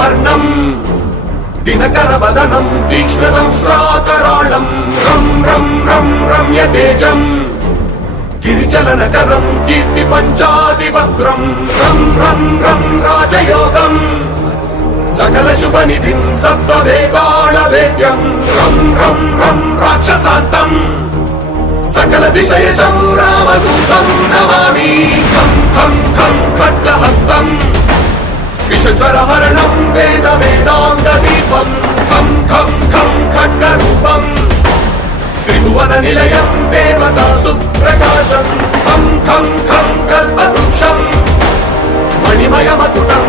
వర్ణం దినకరవదనం తీక్ష్ణదంష్ట్రాకరాళం రం రం రం రమ్య తేజం గిరిచలనకరం కీర్తి పంచాదిభద్రం రం రం రం రాజయోగం సకల శుభనిధిం సర్వవేదాళ వేద్యం రం రం రం రాక్షసాంతం సకల దిశయశం రామదూతం నమామి ఖం ఖం ఖం ఖడ్గహస్తం విషజ్వరహరణం వేద వేదాంగ దీపం ఖం ఖం ఖం ఖడ్గరూపం త్రిభువన నిలయం దేవతా సుప్రకాశం ఖం ఖం ఖం కల్పవృక్షం మణిమయమకుటం